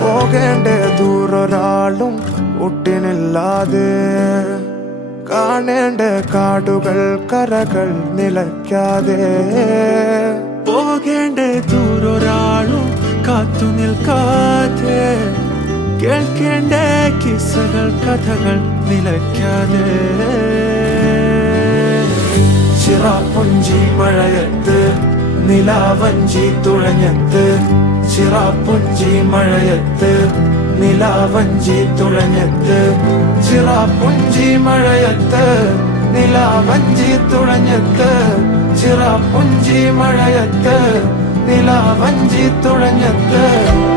പോകേണ്ട ദൂരൊരാളും ഒട്ടിനില്ലാതെ, കാണേണ്ട കാടുകൾ കരകൾ നിലയ്ക്കാതെ. പോകേണ്ട ദൂരൊരാളും കാത്തു നിൽക്കാതെ, കേൾക്കേണ്ട കിസ്സകൾ കഥകൾ നിലയ്ക്കാതെ. ചിറാപ്പുഞ്ചി മഴയത്ത് നിലാവഞ്ചി തുഴഞ്ഞത്ത്, ചിറാപ്പുഞ്ചി മഴയത്ത് നിലാവഞ്ചി തുഴഞ്ഞത്ത്, ചിറാപ്പുഞ്ചി മഴയത്ത് നിലാവഞ്ചി തുഴഞ്ഞത്ത്, ചിറാപ്പുഞ്ചി മഴയത്ത് നിലാവഞ്ചി തുഴഞ്ഞത്ത്.